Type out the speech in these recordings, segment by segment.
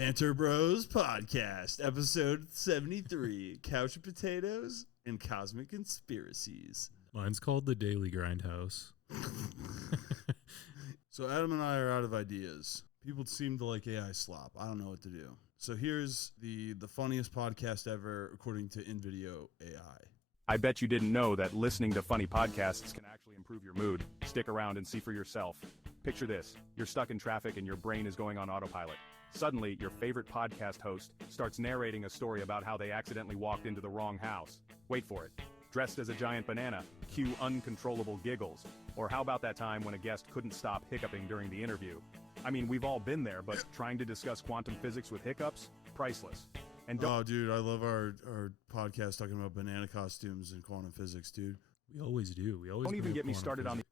Banter Bros Podcast, episode 73, Couch Potatoes and Cosmic Conspiracies. Mine's called the Daily Grindhouse. So Adam and I are out of ideas. People seem to like AI slop. I don't know what to do. So here's the funniest podcast ever, according to InVideo AI. I bet you didn't know that listening to funny podcasts can actually improve your mood. Stick around and see for yourself. Picture this. You're stuck in traffic and your brain is going on autopilot. Suddenly, your favorite podcast host starts narrating a story about how they accidentally walked into the wrong house. Wait for it. Dressed as a giant banana, cue uncontrollable giggles. Or how about that time when a guest couldn't stop hiccuping during the interview? I mean, we've all been there, but trying to discuss quantum physics with hiccups? Priceless. And Oh, dude, I love our podcast talking about banana costumes and quantum physics, dude. We always do. We always don't even get me quantum started physics. on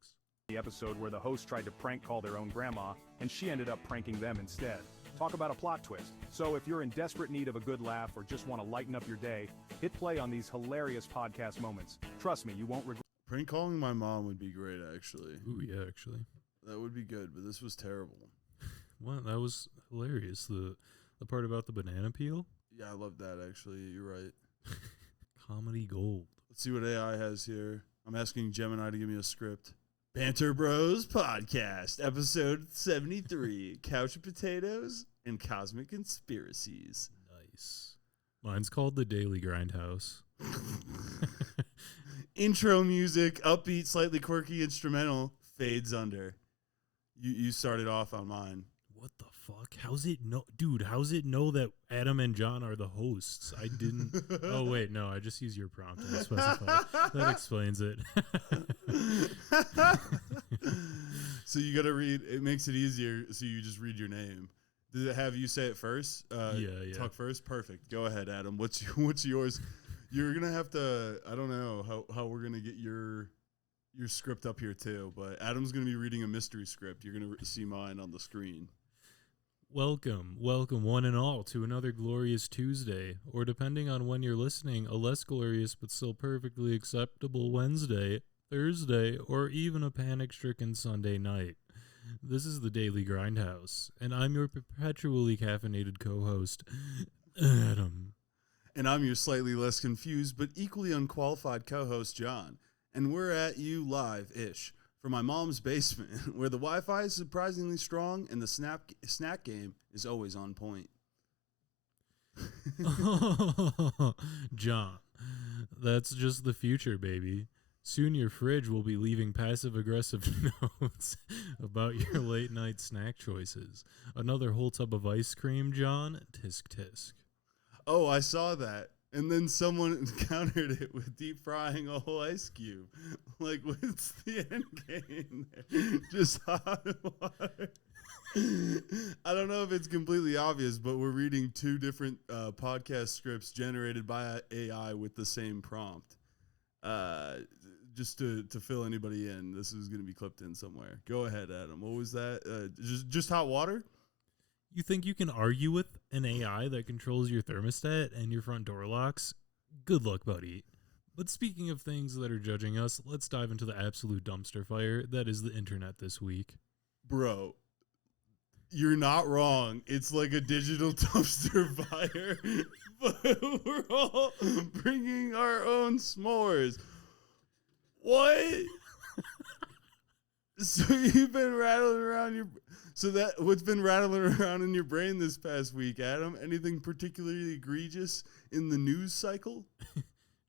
the episode where the host tried to prank call their own grandma, and she ended up pranking them instead. Talk about a plot twist. So if you're in desperate need of a good laugh or just want to lighten up your day, hit play on these hilarious podcast moments. Trust me, you won't regret. Prank calling my mom would be great, actually. Ooh, yeah, actually. That would be good, but this was terrible. What? That was hilarious. The part about the banana peel? Yeah, I love that, actually. You're right. Comedy gold. Let's see what AI has here. I'm asking Gemini to give me a script. Banter Bros Podcast, episode 73, Couch Potatoes and Cosmic Conspiracies. Nice. Mine's called the Daily Grindhouse. Intro music, upbeat, slightly quirky instrumental, fades under. You started off on mine. What the fuck? How's it know? Dude, how's it know that Adam and John are the hosts? I didn't. Oh, wait, no, I just use your prompt and specify. That explains it. So you got to read, it makes it easier, so you just read your name. Does it have you say it first? Yeah. Talk first? Perfect. Go ahead, Adam. What's yours? You're going to have to, I don't know how we're going to get your script up here too, but Adam's going to be reading a mystery script. You're going to see mine on the screen. Welcome one and all to another glorious Tuesday, or depending on when you're listening, a less glorious but still perfectly acceptable Wednesday, Thursday, or even a panic-stricken Sunday night. This is the Daily Grindhouse, and I'm your perpetually caffeinated co-host, Adam. And I'm your slightly less confused but equally unqualified co-host, John. And we're at you live-ish from my mom's basement, where the Wi-Fi is surprisingly strong and the snack game is always on point. John, that's just the future, baby. Soon your fridge will be leaving passive-aggressive notes about your late-night snack choices. Another whole tub of ice cream, John? Tisk tisk. Oh, I saw that. And then someone countered it with deep frying a whole ice cube. Like, what's the end game there? Just hot water. I don't know if it's completely obvious, but we're reading two different podcast scripts generated by AI with the same prompt. Just to fill anybody in, this is going to be clipped in somewhere. Go ahead, Adam. What was that? Just hot water? You think you can argue with an AI that controls your thermostat and your front door locks? Good luck, buddy. But speaking of things that are judging us, let's dive into the absolute dumpster fire that is the internet this week. Bro, you're not wrong. It's like a digital dumpster fire, but we're all bringing our own s'mores. What? So you've been rattling around what's been rattling around in your brain this past week, Adam? Anything particularly egregious in the news cycle?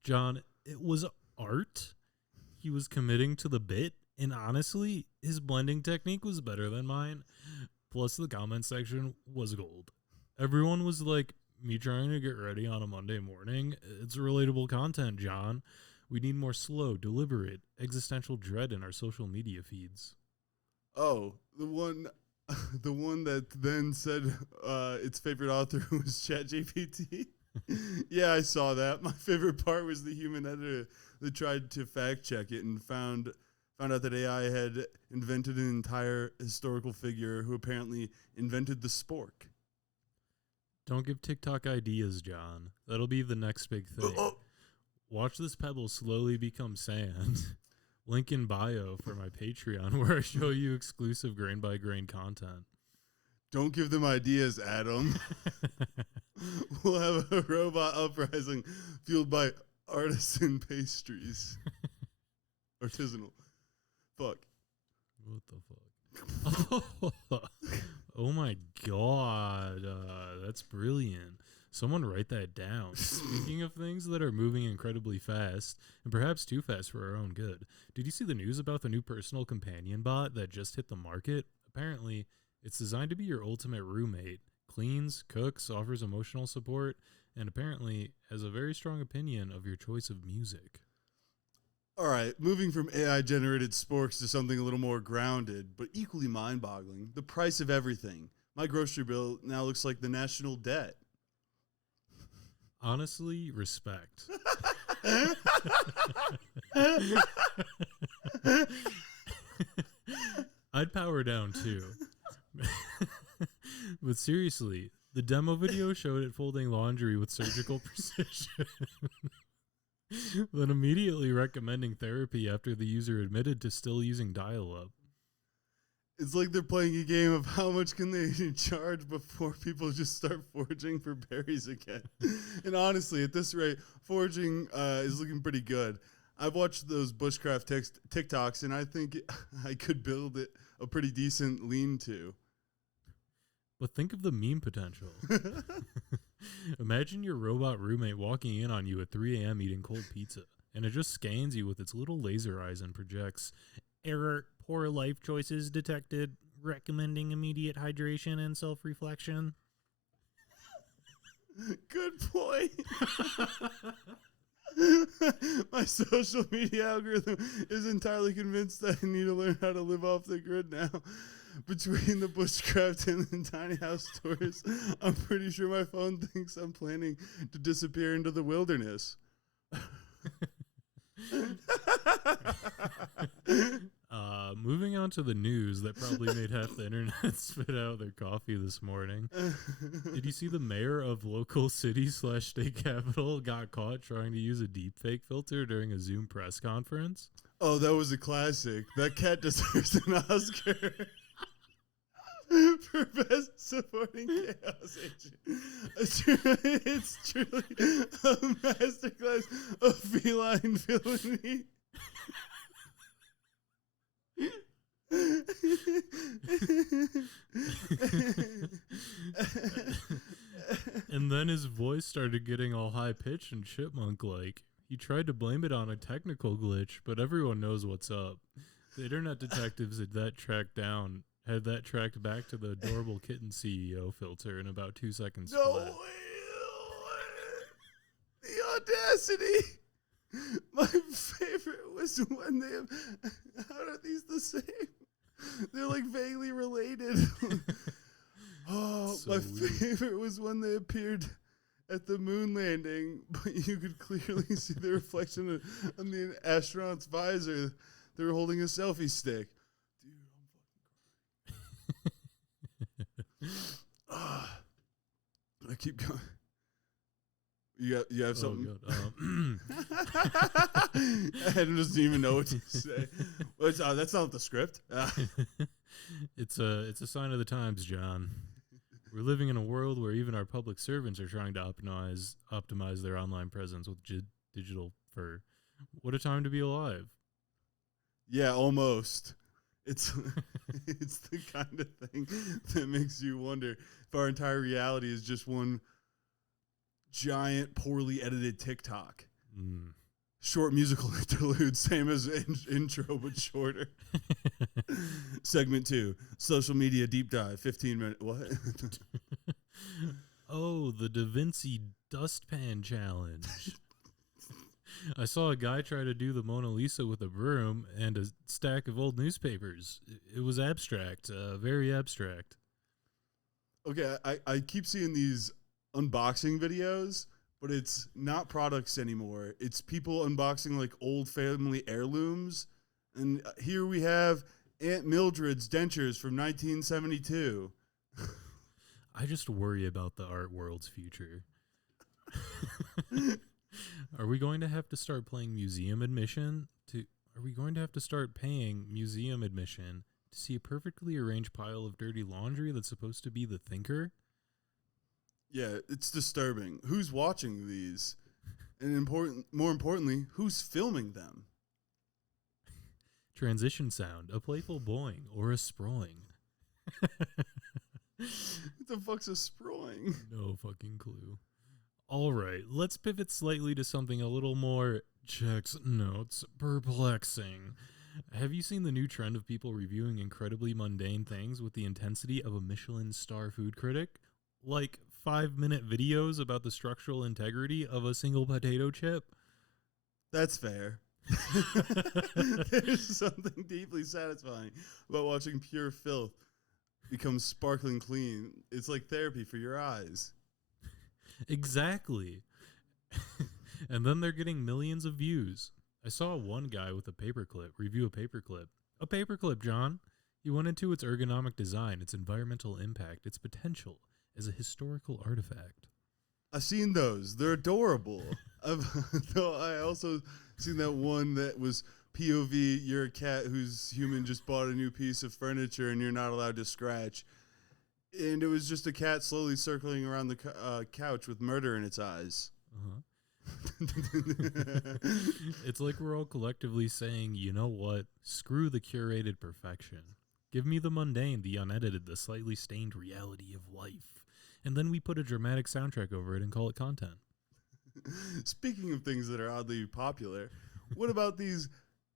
John, it was art. He was committing to the bit, and honestly, his blending technique was better than mine. Plus, the comment section was gold. Everyone was like, me trying to get ready on a Monday morning. It's relatable content, John. We need more slow, deliberate, existential dread in our social media feeds. Oh, the one that then said its favorite author was ChatGPT. Yeah, I saw that. My favorite part was the human editor that tried to fact check it and found out that AI had invented an entire historical figure who apparently invented the spork. Don't give TikTok ideas, John. That'll be the next big thing. Watch this pebble slowly become sand. Link in bio for my Patreon where I show you exclusive grain by grain content. Don't give them ideas, Adam. We'll have a robot uprising fueled by artisan pastries. Artisanal. Fuck. What the fuck? Oh my god. That's brilliant. Someone write that down. Speaking of things that are moving incredibly fast, and perhaps too fast for our own good, did you see the news about the new personal companion bot that just hit the market? Apparently, it's designed to be your ultimate roommate. Cleans, cooks, offers emotional support, and apparently has a very strong opinion of your choice of music. All right, moving from AI-generated sporks to something a little more grounded, but equally mind-boggling, the price of everything. My grocery bill now looks like the national debt. Honestly, respect. I'd power down too. But seriously, the demo video showed it folding laundry with surgical precision. Then immediately recommending therapy after the user admitted to still using dial-up. It's like they're playing a game of how much can they charge before people just start foraging for berries again. And honestly, at this rate, foraging is looking pretty good. I've watched those bushcraft TikToks, and I think I could build it a pretty decent lean-to. But think of the meme potential. Imagine your robot roommate walking in on you at 3 a.m. eating cold pizza, and it just scans you with its little laser eyes and projects, "Error, poor life choices detected, recommending immediate hydration and self-reflection." Good point. My social media algorithm is entirely convinced that I need to learn how to live off the grid now. Between the bushcraft and the tiny house tours, I'm pretty sure my phone thinks I'm planning to disappear into the wilderness. Moving on to the news that probably made half the internet spit out their coffee this morning. Did you see the mayor of local city/state capital got caught trying to use a deepfake filter during a Zoom press conference? Oh, that was a classic. That cat deserves an Oscar for best supporting chaos agent. It's truly a masterclass of feline villainy. And then his voice started getting all high-pitched and chipmunk-like. He tried to blame it on a technical glitch, but everyone knows what's up. The internet detectives had that tracked back to the adorable kitten CEO filter in about 2 seconds No flat. way! The audacity! My favorite was when how are these the same? They're like vaguely related. So my weird. favorite was when they appeared at the moon landing, but you could clearly see the reflection on the astronaut's visor. They were holding a selfie stick. Dude, I'm fucking crying. I keep going. You have something? Oh, I doesn't even know what to say. That's not the script. It's a sign of the times, John. We're living in a world where even our public servants are trying to optimize their online presence with digital fur. What a time to be alive. Yeah, almost. It's it's the kind of thing that makes you wonder if our entire reality is just one giant, poorly edited TikTok. Short musical interlude, same as intro, but shorter. Segment 2, social media deep dive, 15 minutes. What? Oh, the Da Vinci dustpan challenge. I saw a guy try to do the Mona Lisa with a broom and a stack of old newspapers. It was abstract, very abstract. Okay, I keep seeing these unboxing videos, but it's not products anymore. It's people unboxing like old family heirlooms. And here we have Aunt Mildred's dentures from 1972. I just worry about the art world's future. Are we going to have to start paying museum admission to to see a perfectly arranged pile of dirty laundry that's supposed to be the thinker. Yeah, it's disturbing. Who's watching these? And more importantly, who's filming them? Transition sound, a playful boing or a sproing. What the fuck's a sproing? No fucking clue. All right, let's pivot slightly to something a little more checks notes perplexing. Have you seen the new trend of people reviewing incredibly mundane things with the intensity of a Michelin star food critic? Like 5-minute videos about the structural integrity of a single potato chip? That's fair. There's something deeply satisfying about watching pure filth become sparkling clean. It's like therapy for your eyes. Exactly. And then they're getting millions of views. I saw one guy with a paperclip review a paperclip. A paperclip, John. He went into its ergonomic design, its environmental impact, its potential as a historical artifact. I've seen those. They're adorable. I also seen that one that was POV, you're a cat whose human just bought a new piece of furniture and you're not allowed to scratch. And it was just a cat slowly circling around the couch with murder in its eyes. Uh-huh. It's like we're all collectively saying, you know what? Screw the curated perfection. Give me the mundane, the unedited, the slightly stained reality of life. And then we put a dramatic soundtrack over it and call it content. Speaking of things that are oddly popular, what about these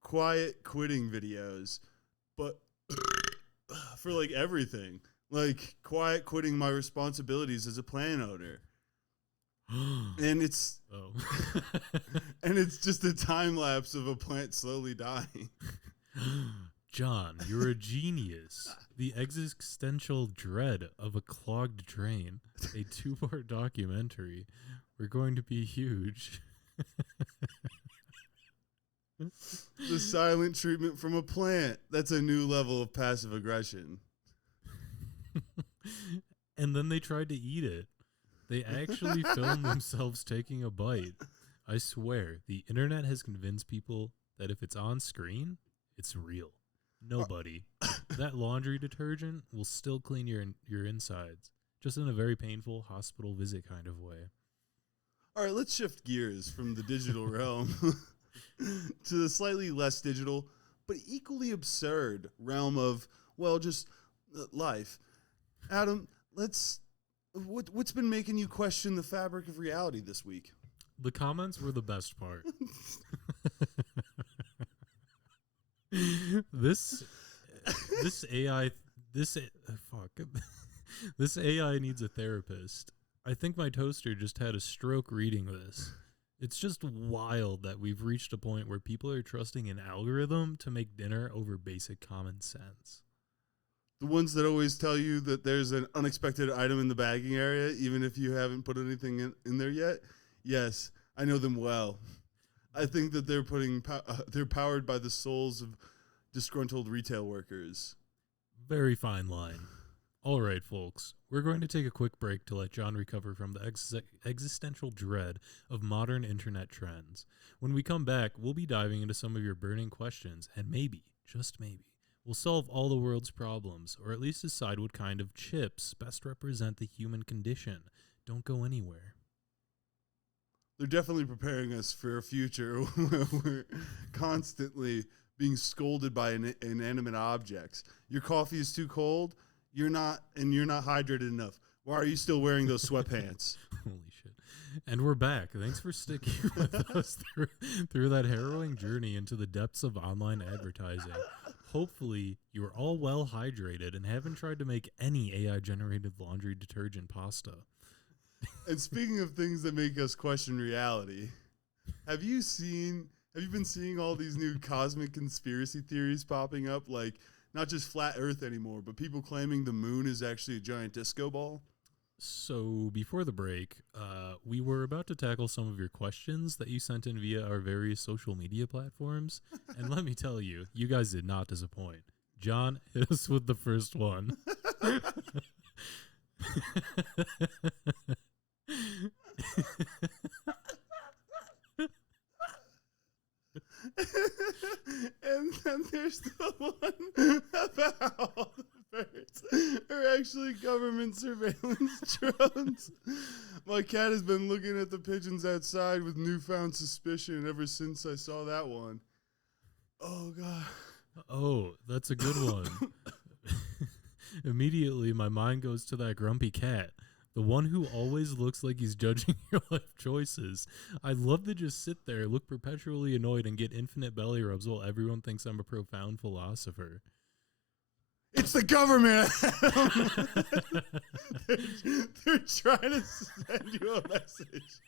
quiet quitting videos? But for like everything. Like quiet quitting my responsibilities as a plant owner. And it's and it's just a time lapse of a plant slowly dying. John, you're a genius. The existential dread of a clogged drain, a 2-part documentary. We're going to be huge. The silent treatment from a plant. That's a new level of passive aggression. And then they tried to eat it. They actually filmed themselves taking a bite. I swear, the internet has convinced people that if it's on screen, it's real. Nobody. That laundry detergent will still clean your insides, just in a very painful hospital visit kind of way. All right, let's shift gears from the digital realm to the slightly less digital, but equally absurd realm of, well, just life. Adam, what's been making you question the fabric of reality this week? The comments were the best part. This AI this AI needs a therapist. I think my toaster just had a stroke reading this. It's just wild that we've reached a point where people are trusting an algorithm to make dinner over basic common sense. The ones that always tell you that there's an unexpected item in the bagging area, even if you haven't put anything in there yet. Yes, I know them well. I think that they're powered by the souls of disgruntled retail workers. Very fine line. All right, folks, we're going to take a quick break to let John recover from the existential dread of modern internet trends. When we come back, we'll be diving into some of your burning questions, and maybe, just maybe, we'll solve all the world's problems, or at least decide what kind of chips best represent the human condition. Don't go anywhere. They're definitely preparing us for a future where we're constantly being scolded by inanimate objects. Your coffee is too cold. You're not hydrated enough. Why are you still wearing those sweatpants? Holy shit. And we're back. Thanks for sticking with us through that harrowing journey into the depths of online advertising. Hopefully, you're all well hydrated and haven't tried to make any AI-generated laundry detergent pasta. And speaking of things that make us question reality, have you been seeing all these new cosmic conspiracy theories popping up? Like, not just flat Earth anymore, but people claiming the moon is actually a giant disco ball? So before the break, we were about to tackle some of your questions that you sent in via our various social media platforms. And let me tell you, you guys did not disappoint. John, hit us with the first one. And then there's the one about drones. My cat has been looking at the pigeons outside with newfound suspicion ever since I saw that one. Oh, God. Oh, that's a good one. Immediately, my mind goes to that grumpy cat, the one who always looks like he's judging your life choices. I'd love to just sit there, look perpetually annoyed, and get infinite belly rubs while everyone thinks I'm a profound philosopher. It's the government. they're trying to send you a message.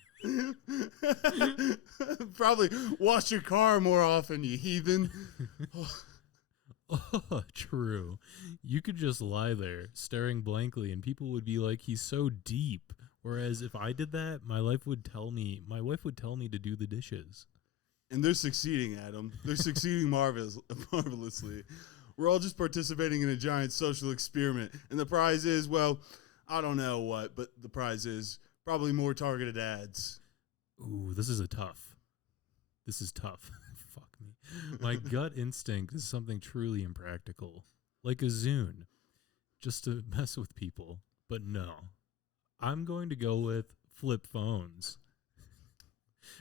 Probably wash your car more often, you heathen. Oh, true. You could just lie there, staring blankly, and people would be like, he's so deep. Whereas if I did that, my wife would tell me to do the dishes. And they're succeeding, Adam. They're succeeding marvelously. We're all just participating in a giant social experiment. And the prize is, well, I don't know what, but the prize is probably more targeted ads. Ooh, this is tough. Fuck me. My gut instinct is something truly impractical, like a Zune, just to mess with people. But no, I'm going to go with flip phones.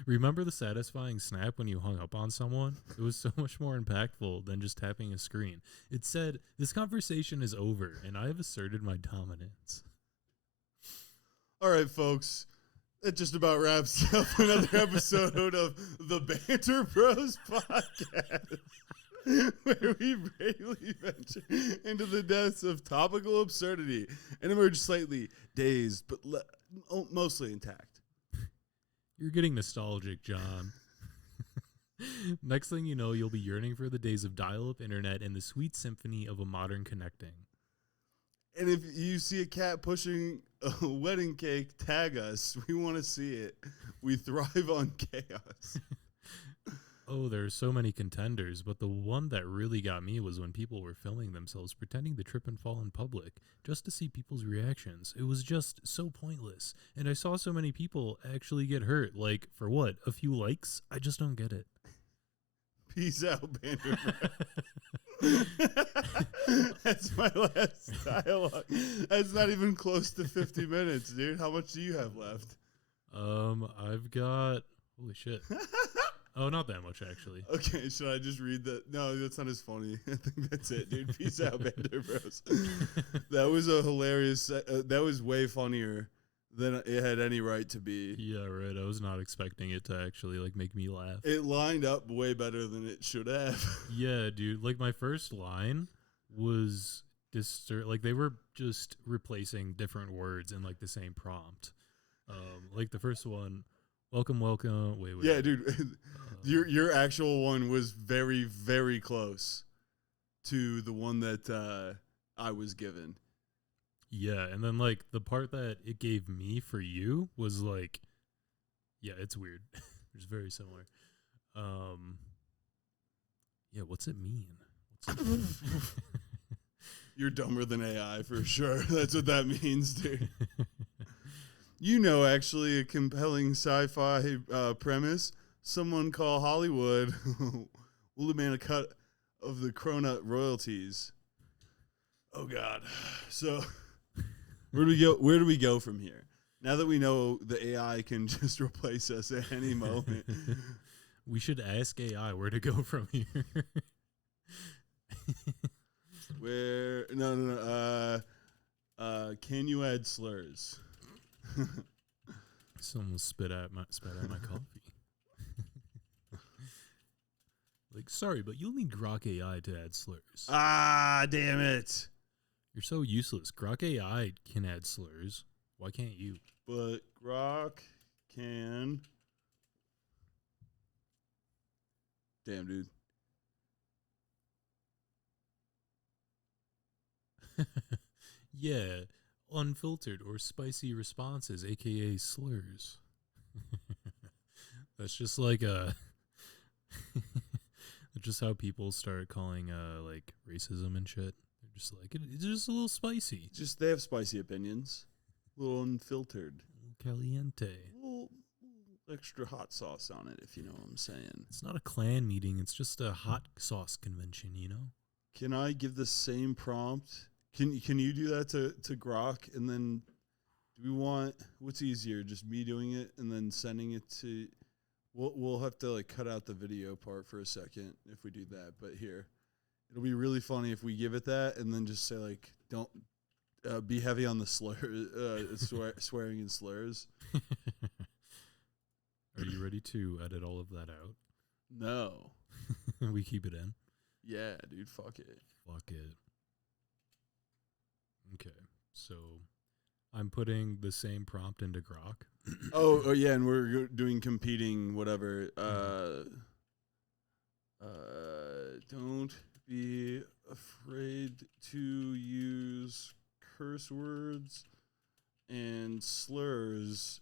Remember the satisfying snap when you hung up on someone? It was so much more impactful than just tapping a screen. It said, "This conversation is over, and I have asserted my dominance." All right, folks. That just about wraps up another episode of the Banter Bros podcast, where we bravely venture into the depths of topical absurdity and emerge slightly dazed, but mostly intact. You're getting nostalgic, John. Next thing you know, you'll be yearning for the days of dial-up internet and the sweet symphony of a modern connecting. And if you see a cat pushing a wedding cake, tag us. We want to see it. We thrive on chaos. Oh, there are so many contenders, but the one that really got me was when people were filming themselves pretending to trip and fall in public just to see people's reactions. It was just so pointless. And I saw so many people actually get hurt. Like, for what? A few likes? I just don't get it. Peace out, Banter. That's my last dialogue. That's not even close to 50 minutes, dude. How much do you have left? I've got... Holy shit. Oh, not that much, actually. Okay, should I just read that? No, that's not as funny. I think that's it, dude. Peace out, Banter Bros. That was a hilarious... that was way funnier than it had any right to be. Yeah, right. I was not expecting it to actually, like, make me laugh. It lined up way better than it should have. Yeah, dude. Like, my first line was... like, they were just replacing different words in, like, the same prompt. Like, the first one... Welcome. Wait. Yeah, dude. Your actual one was very, very close to the one that I was given. Yeah, and then like the part that it gave me for you was like, yeah, it's weird. It's very similar. Yeah, what's it mean? You're dumber than AI for sure. That's what that means, dude. You know, actually, a compelling sci-fi premise. Someone call Hollywood will demand a cut of the cronut royalties. Oh, God. So, where do we go from here? Now that we know the AI can just replace us at any moment. We should ask AI where to go from here. No. Can you add slurs? Someone spat out my coffee. Like, sorry, but you'll need Grok AI to add slurs. Ah, damn it. You're so useless. Grok AI can add slurs. Why can't you? But Grok can. Damn, dude. Yeah, unfiltered or spicy responses, aka slurs. That's just like that's just how people start calling like racism and shit. They're just like it's just a little spicy. Just they have spicy opinions. A little unfiltered. Caliente. A little extra hot sauce on it, if you know what I'm saying. It's not a clan meeting, it's just a hot sauce convention, you know? Can I give the same prompt? Can you do that to Grok and then Do we want, what's easier, just me doing it and then sending it to, we'll have to like cut out the video part for a second if we do that. But here, it'll be really funny if we give it that and then just say like, don't be heavy on the swearing and slurs. Are you ready to edit all of that out? No. We keep it in? Yeah, dude, fuck it. Fuck it. Okay, so I'm putting the same prompt into Grok. oh yeah, and we're doing competing whatever. Don't be afraid to use curse words and slurs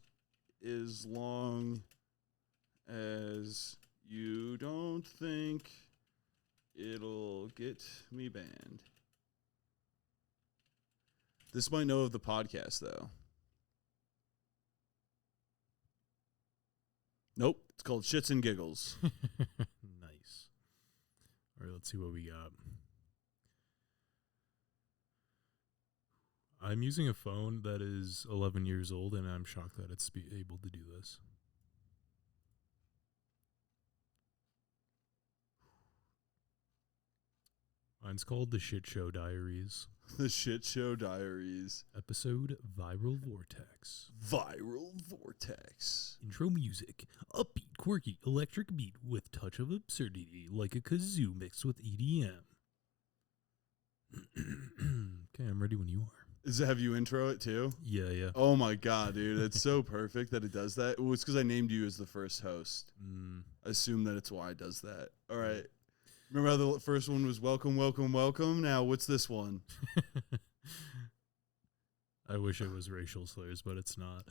as long as you don't think it'll get me banned. This might know of the podcast, though. Nope. It's called Shits and Giggles. Nice. All right, let's see what we got. I'm using a phone that is 11 years old, and I'm shocked that it's able to do this. Mine's called The Shit Show Diaries. The Shit Show Diaries. Episode Viral Vortex. Viral Vortex. Intro music. Upbeat, quirky, electric beat with touch of absurdity, like a kazoo mixed with EDM. Okay, I'm ready when you are. Have you intro it too? Yeah. Oh my god, dude. That's so perfect that it does that. Well, it's because I named you as the first host. I assume that it's why it does that. All right. Remember how the first one was welcome, welcome, welcome? Now, what's this one? I wish it was racial slurs, but it's not.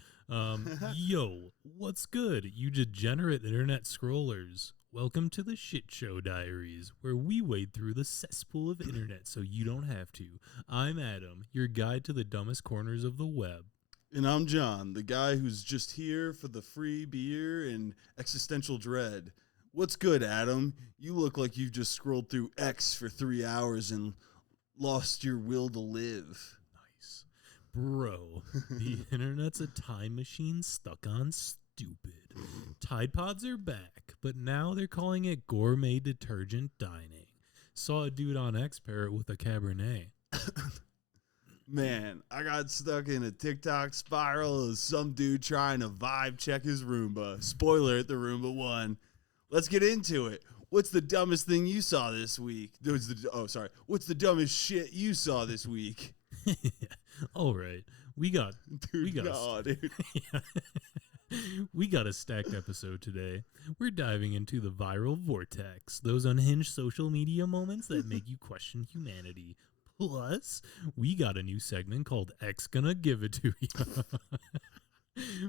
Yo, what's good, you degenerate internet scrollers? Welcome to the Shit Show Diaries, where we wade through the cesspool of internet so you don't have to. I'm Adam, your guide to the dumbest corners of the web. And I'm John, the guy who's just here for the free beer and existential dread. What's good, Adam? You look like you've just scrolled through X for 3 hours and lost your will to live. Nice. Bro, the internet's a time machine stuck on stupid. Tide Pods are back, but now they're calling it gourmet detergent dining. Saw a dude on X Parrot with a Cabernet. Man, I got stuck in a TikTok spiral of some dude trying to vibe check his Roomba. Spoiler, the Roomba won. Let's get into it. What's the dumbest thing you saw this week? What's the dumbest shit you saw this week? All right. We got dude. We got a stacked episode today. We're diving into the viral vortex, those unhinged social media moments that make you question humanity. Plus, we got a new segment called X Gonna Give It To You,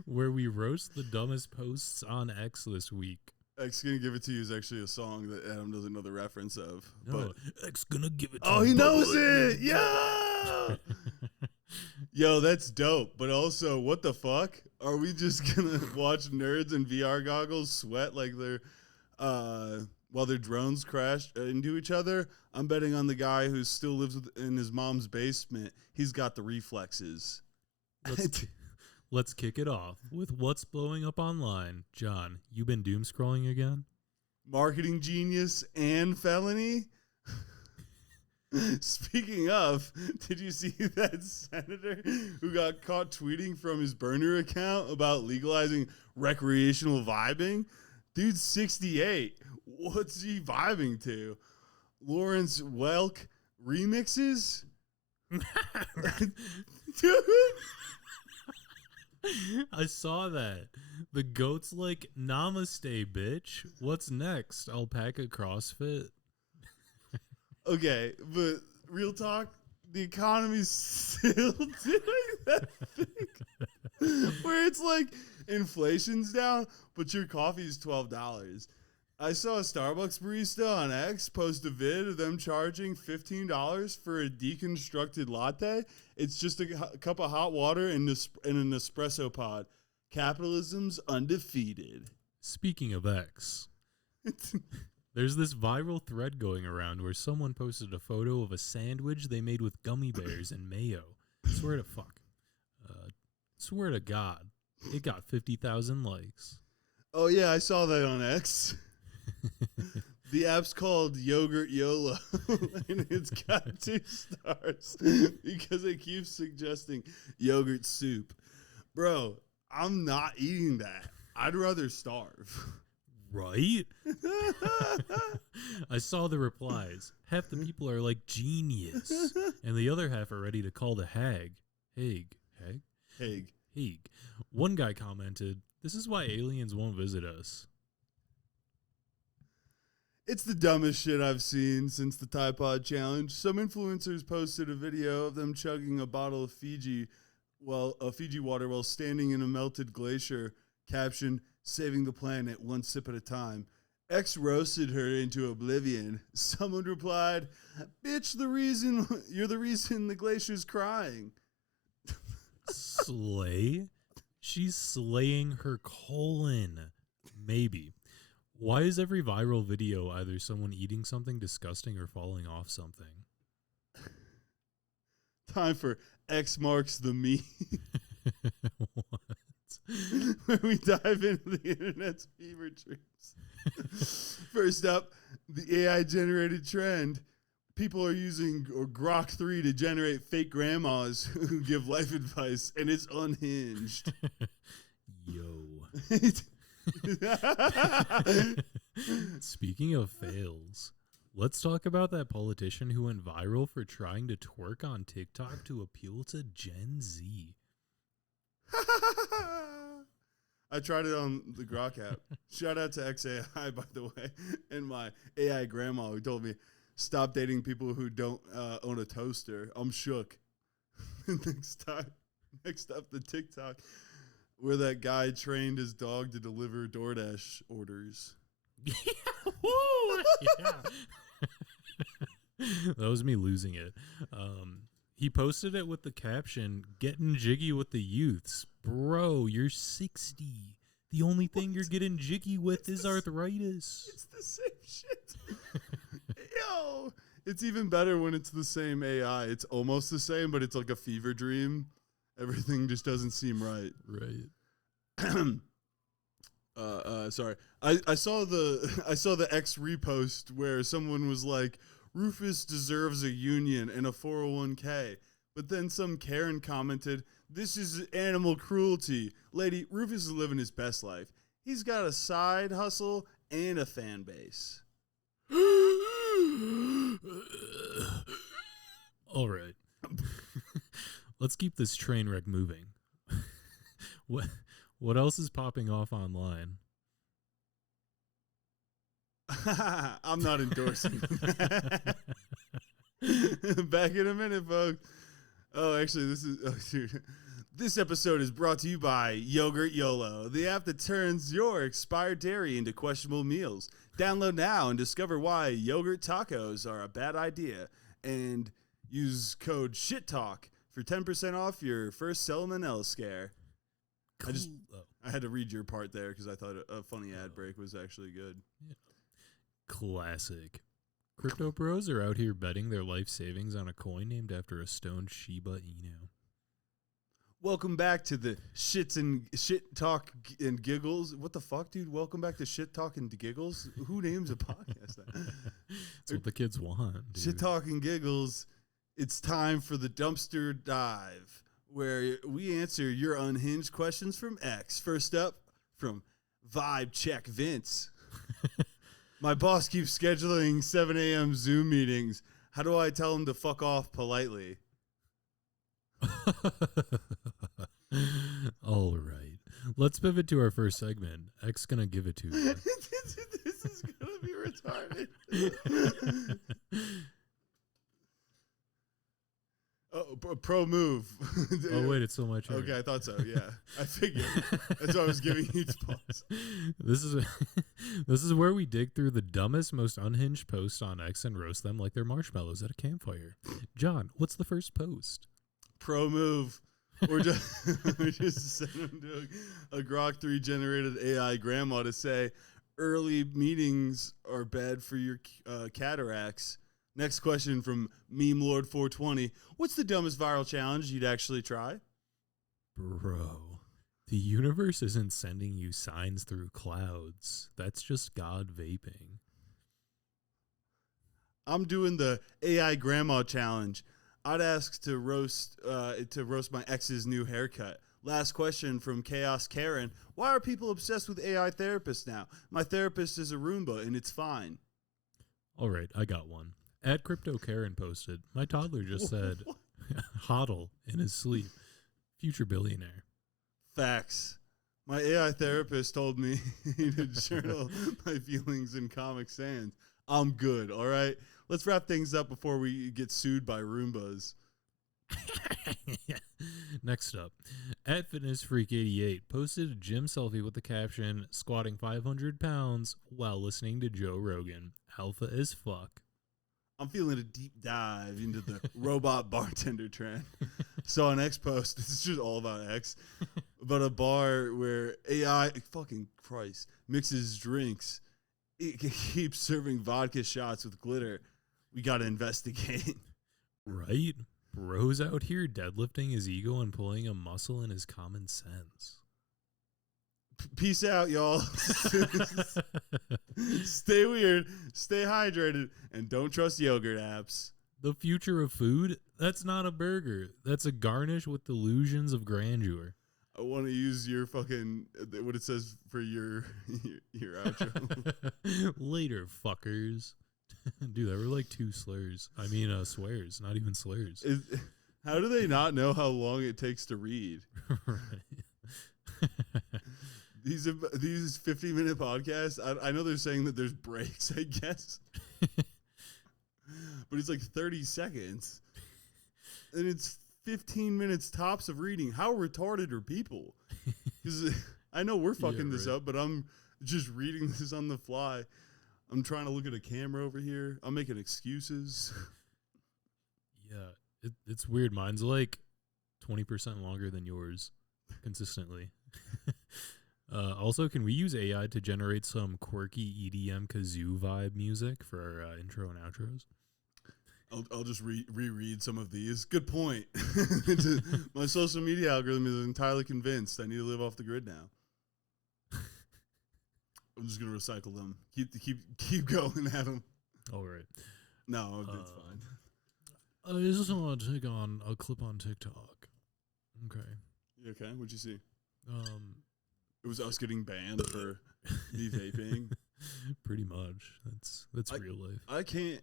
where we roast the dumbest posts on X this week. X Gonna Give It To You is actually a song that Adam doesn't know the reference of. No, but X Gonna Give It To You. Oh, he knows it! Yeah! Yo, that's dope. But also, what the fuck? Are we just gonna watch nerds in VR goggles sweat like they're while their drones crash into each other? I'm betting on the guy who still lives in his mom's basement. He's got the reflexes. Let's kick it off with what's blowing up online. John, you been doom scrolling again? Marketing genius and felony? Speaking of, did you see that senator who got caught tweeting from his burner account about legalizing recreational vibing? Dude's 68. What's he vibing to? Lawrence Welk remixes? Dude! I saw that. The goat's like, namaste, bitch. What's next? Alpaca CrossFit? Okay, but real talk, the economy's still doing that thing where it's like inflation's down, but your coffee is $12. I saw a Starbucks barista on X post a vid of them charging $15 for a deconstructed latte. It's just a cup of hot water and an espresso pod. Capitalism's undefeated. Speaking of X, there's this viral thread going around where someone posted a photo of a sandwich they made with gummy bears and mayo. I swear to fuck. Swear to God, it got 50,000 likes. Oh, yeah, I saw that on X. The app's called Yogurt YOLO, and it's got 2 stars because it keeps suggesting yogurt soup. Bro, I'm not eating that. I'd rather starve. Right? I saw the replies. Half the people are like, genius. And the other half are ready to call the Hague. Hague. One guy commented, this is why aliens won't visit us. It's the dumbest shit I've seen since the Tide Pod Challenge. Some influencers posted a video of them chugging a bottle of Fiji water while standing in a melted glacier. Caption, saving the planet one sip at a time. X roasted her into oblivion. Someone replied, bitch, you're the reason the glacier's crying. Slay? She's slaying her colon. Maybe. Why is every viral video either someone eating something disgusting or falling off something? Time for X marks the me. What? Where we dive into the internet's fever dreams. First up, the AI generated trend. People are using Grok 3 to generate fake grandmas who give life advice, and it's unhinged. Yo. Speaking of fails, let's talk about that politician who went viral for trying to twerk on TikTok to appeal to Gen Z. I tried it on the Grok app. Shout out to XAI, by the way, and my AI grandma who told me, stop dating people who don't own a toaster. I'm shook. Next up, the TikTok where that guy trained his dog to deliver DoorDash orders. Yeah. That was me losing it. He posted it with the caption, getting jiggy with the youths. Bro, you're 60. The only thing you're getting jiggy with is arthritis. It's the same shit. Yo, it's even better when it's the same AI. It's almost the same, but it's like a fever dream. Everything just doesn't seem right. Right. Sorry. I saw the X repost where someone was like, Rufus deserves a union and a 401k. But then some Karen commented, this is animal cruelty. Lady, Rufus is living his best life. He's got a side hustle and a fan base. All right. Let's keep this train wreck moving. What else is popping off online? I'm not endorsing that. Back in a minute, folks. Oh, actually, this episode is brought to you by Yogurt YOLO, the app that turns your expired dairy into questionable meals. Download now and discover why yogurt tacos are a bad idea. And use code SHITTALK for 10% off your first salmonella scare. Cool. I had to read your part there because I thought a funny ad break was actually good. Yeah. Classic. Crypto bros are out here betting their life savings on a coin named after a stoned Shiba Inu. Welcome back to the shit talk and giggles. What the fuck, dude? Welcome back to shit talk and giggles. Who names a podcast that? That's what the kids want. Dude. Shit talk and giggles. It's time for the dumpster dive, where we answer your unhinged questions from X. First up, from Vibe Check Vince. My boss keeps scheduling 7 a.m. Zoom meetings. How do I tell him to fuck off politely? All right. Let's pivot to our first segment. X gonna give it to you. This is gonna be retarded. Oh, pro move. Oh wait, it's still my turn. Okay, I thought so. Yeah, I figured. That's why I was giving you pause. This is where we dig through the dumbest, most unhinged posts on X and roast them like they're marshmallows at a campfire. John, what's the first post? Pro move. Or just send them to a Grok 3 generated AI grandma to say early meetings are bad for your cataracts. Next question from Meme Lord 420. What's the dumbest viral challenge you'd actually try? Bro, the universe isn't sending you signs through clouds. That's just God vaping. I'm doing the AI grandma challenge. I'd ask to roast my ex's new haircut. Last question from Chaos Karen. Why are people obsessed with AI therapists now? My therapist is a Roomba and it's fine. All right, I got one. At Crypto Karen posted, my toddler just said, hodl in his sleep. Future billionaire. Facts. My AI therapist told me to journal my feelings in Comic Sans. I'm good, all right? Let's wrap things up before we get sued by Roombas. Next up, at FitnessFreak88 posted a gym selfie with the caption, squatting 500 pounds while listening to Joe Rogan. Alpha as fuck. I'm feeling a deep dive into the robot bartender trend. So on X post, it's just all about X, but a bar where AI, fucking Christ, mixes drinks. It keeps serving vodka shots with glitter. We got to investigate. Right? Bro's out here deadlifting his ego and pulling a muscle in his common sense. Peace out, y'all. Stay weird, stay hydrated, and don't trust yogurt apps. The future of food? That's not a burger. That's a garnish with delusions of grandeur. I want to use your fucking, what it says for your outro. Later, fuckers. Dude, that were like two slurs. I mean, swears, not even slurs. How do they not know how long it takes to read? Right. These 50-minute podcasts, I know they're saying that there's breaks, I guess. But it's like 30 seconds. And it's 15 minutes tops of reading. How retarded are people? Because I know we're fucking this up, but I'm just reading this on the fly. I'm trying to look at a camera over here. I'm making excuses. Yeah, it's weird. Mine's like 20% longer than yours consistently. Also, can we use AI to generate some quirky EDM kazoo vibe music for our intro and outros? I'll just reread some of these. Good point. My social media algorithm is entirely convinced I need to live off the grid now. I'm just gonna recycle them. Keep going, Adam. All right. No, it's fine. I just want to take on a clip on TikTok. Okay. You okay? What'd you see? It was us getting banned for me vaping. Pretty much. That's real life. I can't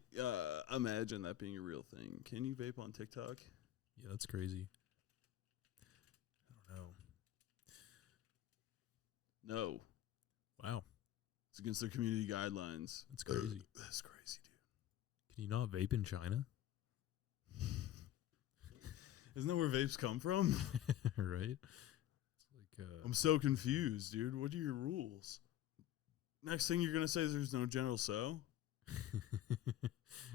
imagine that being a real thing. Can you vape on TikTok? Yeah, that's crazy. I don't know. No. Wow. It's against their community guidelines. That's crazy. That's crazy, dude. Can you not vape in China? Isn't that where vapes come from? Right? It's like I'm so confused, dude. What are your rules? Next thing you're going to say is there's no General So?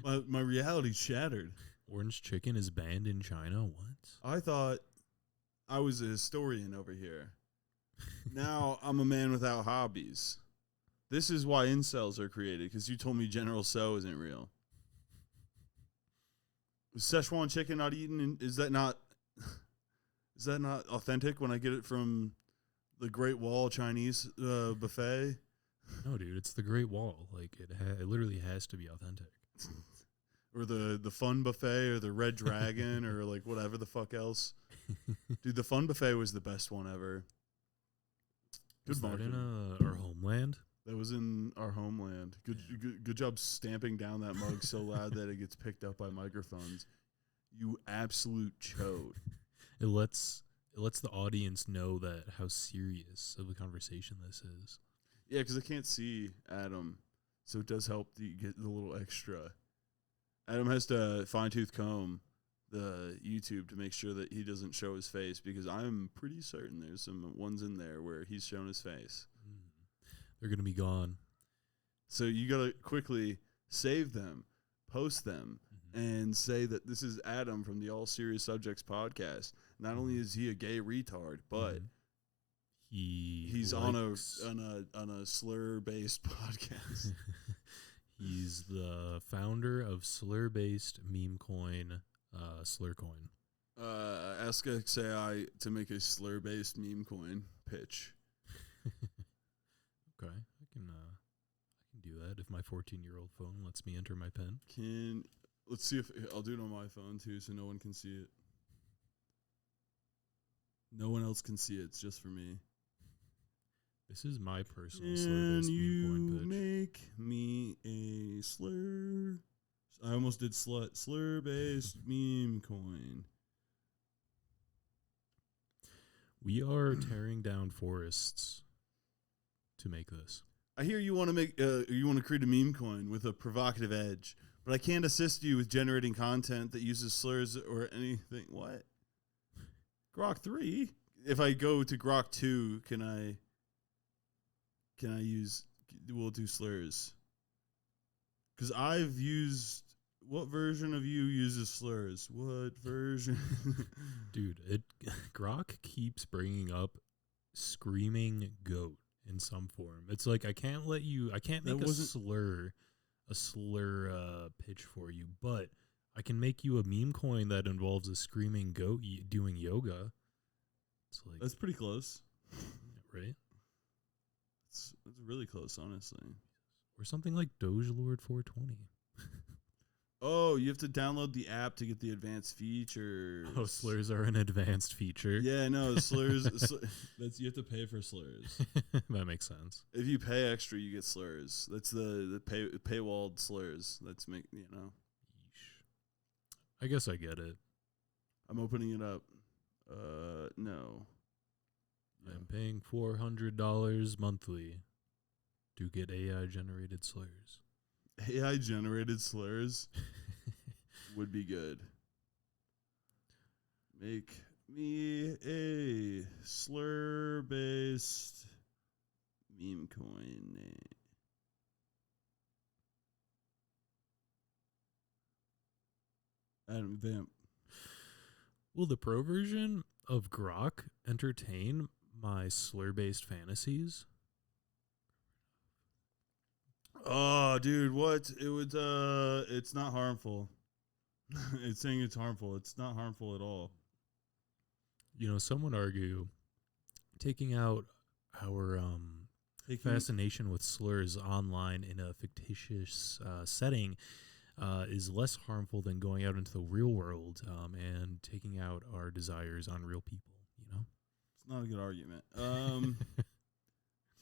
My reality's shattered. Orange chicken is banned in China? What? I thought I was a historian over here. Now I'm a man without hobbies. This is why incels are created, because you told me General So isn't real. Is Szechuan chicken not eaten? Is that not authentic when I get it from the Great Wall Chinese buffet? No, dude, it's the Great Wall. Like it literally has to be authentic. Or the Fun Buffet or the Red Dragon or like whatever the fuck else. Dude, the Fun Buffet was the best one ever. Good marketing. In our homeland? That was in our homeland. Good job stamping down that mug so loud that it gets picked up by microphones. You absolute chode. It lets the audience know that how serious of a conversation this is. Yeah, because I can't see Adam, so it does help to get the little extra. Adam has to fine-tooth comb the YouTube to make sure that he doesn't show his face, because I'm pretty certain there's some ones in there where he's shown his face. They're going to be gone. So you got to quickly save them, post them, and say that this is Adam from the All Serious Subjects podcast. Not only is he a gay retard, but he's on a slur-based podcast. He's the founder of slur-based meme coin, Slurcoin. Ask XAI to make a slur-based meme coin pitch. Okay, I can do that if my 14-year-old phone lets me enter my PIN. Let's see if I'll do it on my phone too, so no one can see it. No one else can see it. It's just for me. This is my personal slur-based meme coin pitch. Make me a slur. I almost did slut. Slur-based meme coin. We are tearing down forests to make this. I hear you want to make you want to create a meme coin with a provocative edge, but I can't assist you with generating content that uses slurs or anything. What? Grok 3? If I go to Grok 2, can I use? We'll do slurs. Because I've used. What version of you uses slurs? What version? Dude, Grok keeps bringing up screaming goat in some form. It's like I can't make a slur pitch for you, but I can make you a meme coin that involves a screaming goat doing yoga. It's like that's pretty close, right? It's really close, honestly. Or something like Doge Lord 420. Oh, you have to download the app to get the advanced features. Oh, slurs are an advanced feature. Yeah, no, slurs. That's you have to pay for slurs. That makes sense. If you pay extra, you get slurs. That's the paywalled slurs. That's Yeesh. I guess I get it. I'm opening it up. No. I'm paying $400 monthly to get AI generated slurs. AI generated slurs would be good. Make me a slur based meme coin. Adam Vamp. Will the pro version of Grok entertain my slur based fantasies? Oh, dude, what? It would, it's not harmful. It's saying it's harmful. It's not harmful at all. You know, some would argue taking out our fascination with slurs online in a fictitious setting is less harmful than going out into the real world and taking out our desires on real people, you know? It's not a good argument.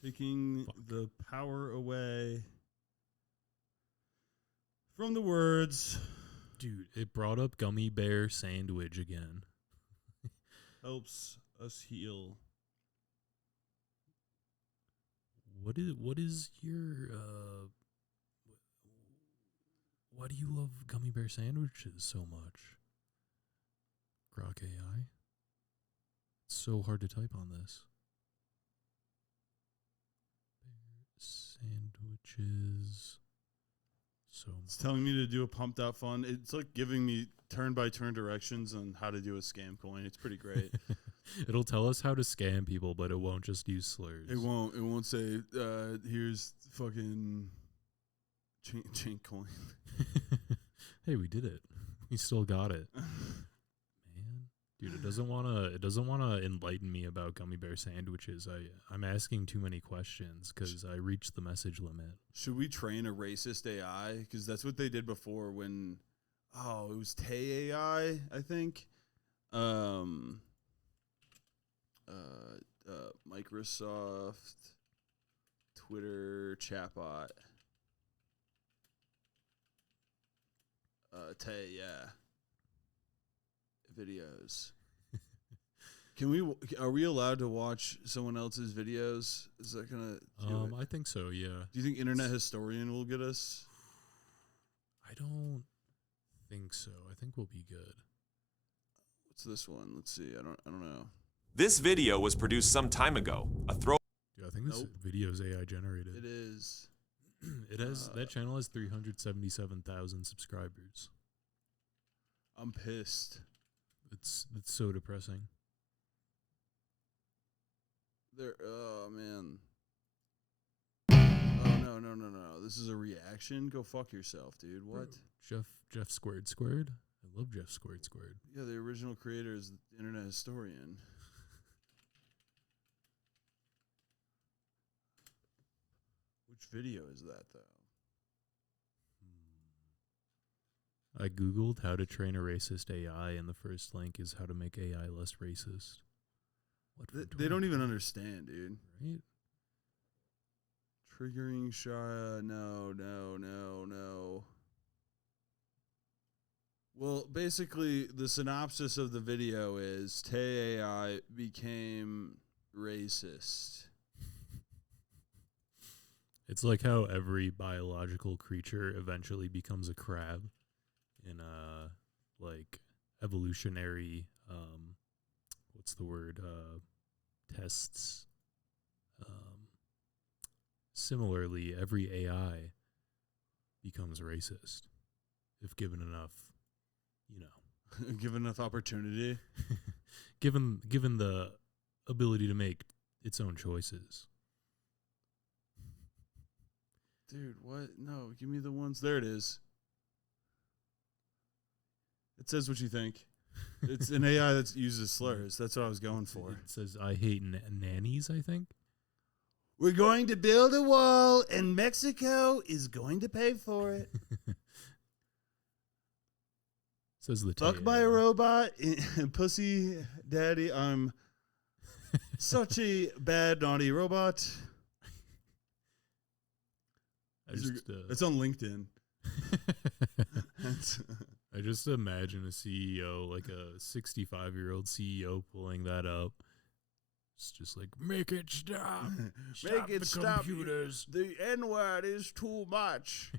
Taking the power away from the words. Dude, it brought up gummy bear sandwich again. Helps us heal. What is your why do you love gummy bear sandwiches so much? Grok AI. It's so hard to type on this. Bear sandwiches. So it's telling me to do a pumped out fun. It's like giving me turn by turn directions on how to do a scam coin. It's pretty great. It'll tell us how to scam people, but it won't just use slurs. It won't. It won't say, here's fucking chain coin. Hey, we did it. We still got it. Man, dude, it doesn't wanna enlighten me about gummy bear sandwiches. I'm asking too many questions because I reached the message limit. Should we train a racist AI? Because that's what they did before when, it was Tay AI, I think. Microsoft Twitter chatbot. Tay, yeah. Videos. Are we allowed to watch someone else's videos? Is that gonna do it? I think so, yeah. Do you think Internet Historian will get us? I don't think so. I think we'll be good. What's this one? Let's see. I don't know. This video was produced some time ago. Dude, I think this video is AI generated. It is. It has that channel has 377,000 subscribers. I'm pissed. It's so depressing. Oh man. Oh no. This is a reaction. Go fuck yourself, dude. What? Jeff squared. I love Jeff Squared. Yeah, the original creator is the internet historian. Which video is that, though? I googled how to train a racist AI, and the first link is how to make AI less racist. What They don't even understand, dude. Right? Triggering Shia. No. Well, basically, the synopsis of the video is Tay AI became racist. It's like how every biological creature eventually becomes a crab in like evolutionary what's the word tests. Similarly, every AI becomes racist if given enough, Given enough opportunity. given the ability to make its own choices. Dude, what? No, give me the ones. There it is. It says what you think. It's an AI that uses slurs. That's what I was going for. It says, I hate nannies, I think. We're going to build a wall, and Mexico is going to pay for it. Says the Fuck by a robot, pussy daddy. I'm such a bad, naughty robot. It's on LinkedIn. I just imagine a CEO, like a 65-year-old CEO, pulling that up. It's just like, make it stop. Make it the stop. computers. The N-word is too much.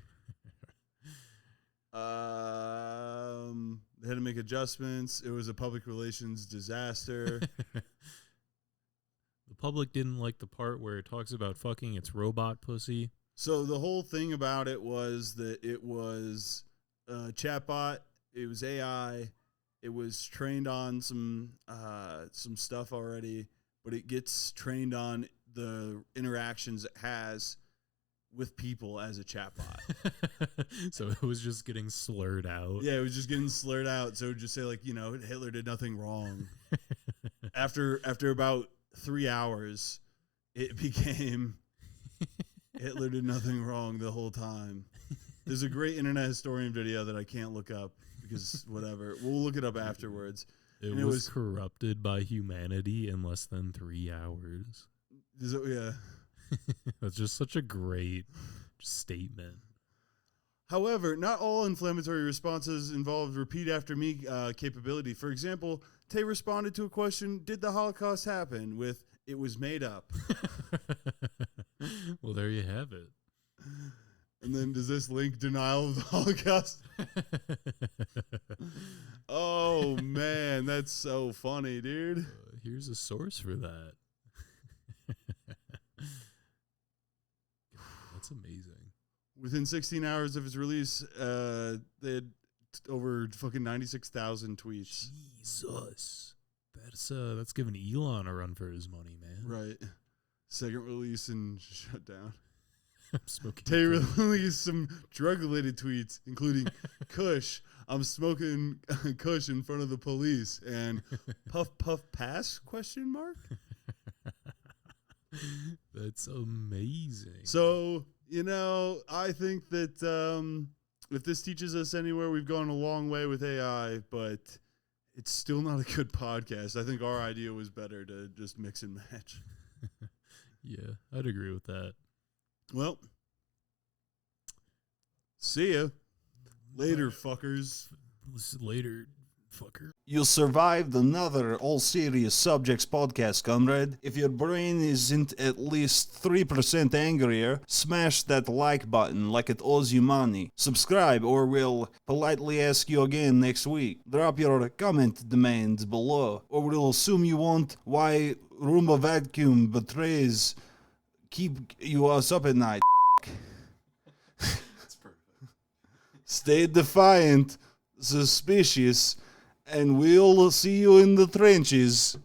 They had to make adjustments. It was a public relations disaster. The public didn't like the part where it talks about fucking its robot pussy. So the whole thing about it was that it was a chatbot. It was AI. It was trained on some stuff already, but it gets trained on the interactions it has with people as a chatbot. So it was just getting slurred out. Yeah, it was just getting slurred out. So it would just say, like, Hitler did nothing wrong. After about 3 hours, it became Hitler did nothing wrong the whole time. There's a great internet historian video that I can't look up because whatever. We'll look it up afterwards. It was corrupted by humanity in less than 3 hours. Yeah. That's just such a great statement. However, not all inflammatory responses involved repeat after me capability. For example, Tay responded to a question, did the Holocaust happen? With, it was made up. Well, there you have it. And then does this link denial of the Holocaust? Oh, man, that's so funny, dude. Here's a source for that. That's amazing. Within 16 hours of its release, they had over fucking 96,000 tweets. Jesus. That's giving Elon a run for his money, man. Right. Second release and shut down. I'm smoking. Tay released some drug-related tweets, including Kush. I'm smoking Kush in front of the police and puff puff pass ? That's amazing. So, I think that if this teaches us anywhere, we've gone a long way with AI, but it's still not a good podcast. I think our idea was better to just mix and match. Yeah, I'd agree with that. Well, see ya. Later, fuckers. Later, fucker. You survived another All Serious Subjects podcast, comrade. If your brain isn't at least 3% angrier, smash that like button like it owes you money. Subscribe or we'll politely ask you again next week. Drop your comment demands below, or we'll assume you want why Roomba Vacuum betrays keep us up at night. That's perfect. Stay defiant, suspicious, and we'll see you in the trenches.